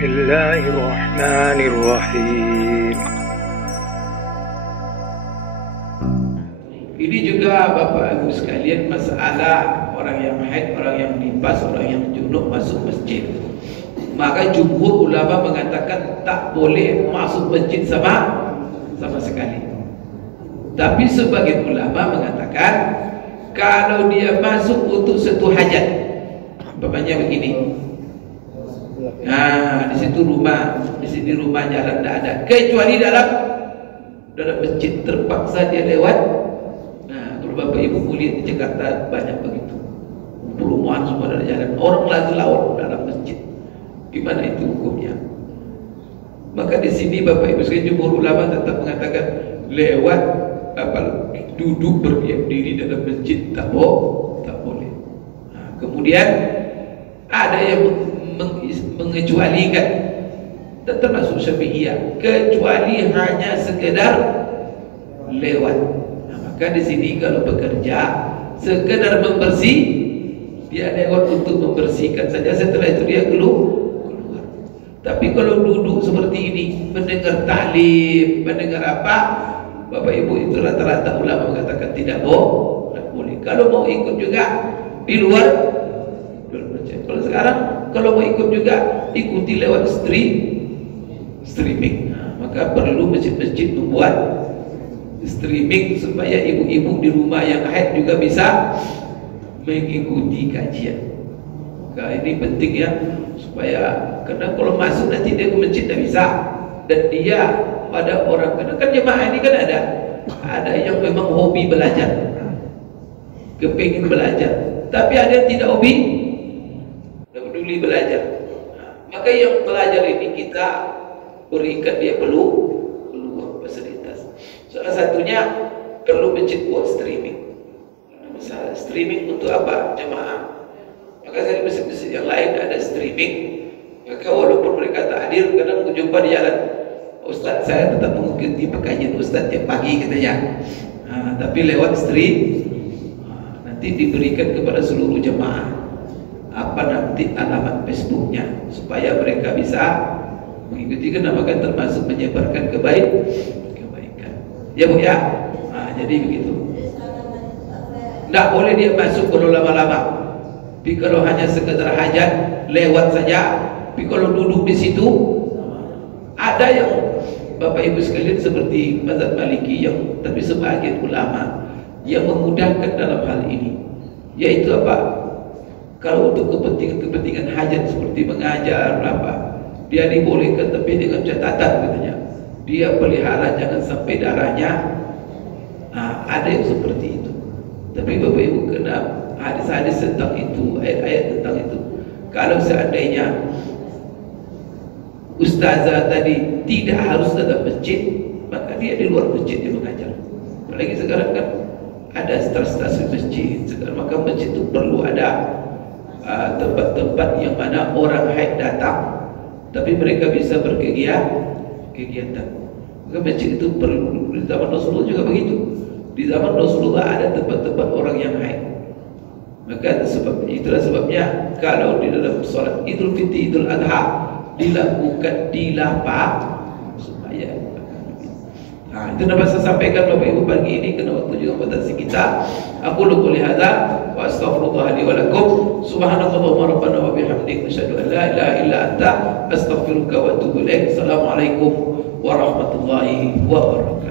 Bismillahirrahmanirrahim. Ini juga Bapak Ibu sekalian masalah orang yang haid, orang yang nifas, orang yang junub masuk masjid. Maka jumhur ulama mengatakan tak boleh masuk masjid sama sekali. Tapi sebagian ulama mengatakan kalau dia masuk untuk satu hajat, umpamanya begini. Nah, di situ rumah, di sini rumah jalan tidak ada, kecuali dalam masjid terpaksa dia lewat. Nah, kalau Bapak Ibu lihat di Jakarta banyak begitu, perumahan semua ada jalan, orang lagi lawan dalam masjid. Gimana itu hukumnya? Maka di sini Bapak Ibu sekalian jumhur ulama tetap mengatakan lewat duduk berdiam diri dalam masjid tak boleh. Nah, kemudian ada yang mengecualikan, termasuk Syafi'iyah, kecuali hanya sekedar lewat. Nah, maka di sini kalau bekerja sekedar membersih, dia lewat untuk membersihkan saja, setelah itu dia keluar. Tapi kalau duduk seperti ini, mendengar taklim, mendengar apa, Bapak Ibu itu rata-rata ulama mengatakan tidak boleh. Kalau mau ikut juga di luar masjid. Kalau sekarang kalau mau ikut juga ikuti lewat streaming. Nah, maka perlu masjid-masjid membuat streaming supaya ibu-ibu di rumah yang haid juga bisa mengikuti kajian. Maka ini penting ya, supaya karena kalau masuk nanti dia ke masjid tidak bisa, dan dia pada orang, karena kan jemaah ini kan ada yang memang hobi belajar, kepingin belajar, tapi ada yang tidak hobi, tidak peduli belajar. Maka yang belajar ini kita berikan dia perlu fasilitas. Salah satunya perlu masjid buat streaming. Misalnya streaming untuk apa? Jemaah. Maka dari masjid-masjid yang lain ada streaming. Maka walaupun mereka tak hadir, kadang berjumpa di jalan, Ustaz saya tetap mengikuti pengajian Ustaz tiap pagi katanya. Tapi lewat stream, nanti diberikan kepada seluruh jemaah apa nanti alamat Facebooknya, supaya mereka bisa mengikuti, karena akan termasuk menyebarkan kebaikan. Ya Bu ya. Jadi begitu. Tidak boleh dia masuk kalau lama-lama. Tapi kalau hanya sekedar hajat lewat saja. Tapi kalau duduk di situ, ada yang Bapak Ibu sekalian seperti mazhab Maliki, yang tapi sebagian ulama yang memudahkan dalam hal ini, yaitu apa? Kalau untuk kepentingan hajat seperti mengajar apa, dia dibolehkan, tapi dengan catatan katanya, dia pelihara jangan sampai darahnya. Ada yang seperti itu. Tapi Bapak Ibu kena hadis-hadis tentang itu, ayat-ayat tentang itu. Kalau seandainya ustazah tadi tidak harus dalam masjid, maka dia di luar masjid dia mengajar. Apalagi sekarang kan ada stasiun masjid. Sekarang maka masjid itu perlu ada tempat-tempat yang mana orang haid datang, tapi mereka bisa berkegiatan. Maka masjid itu perlu. Di zaman Rasulullah juga begitu. Di zaman Rasulullah ada tempat-tempat orang yang haid. Maka itulah sebabnya kalau di dalam sholat Idul Fitri, Idul Adha dilakukan di lapang supaya itu dapat saya sampaikan Bapak Ibu pagi ini, karena waktu juga batasi kita. Aku lupa lihada wa astaghfirullah li wa lakum, subhanakallahumma rabbana wa bihamdika asyhadu an la ilaha illa anta astaghfiruka wa atubu ilaik. Assalamualaikum warahmatullahi wabarakatuh.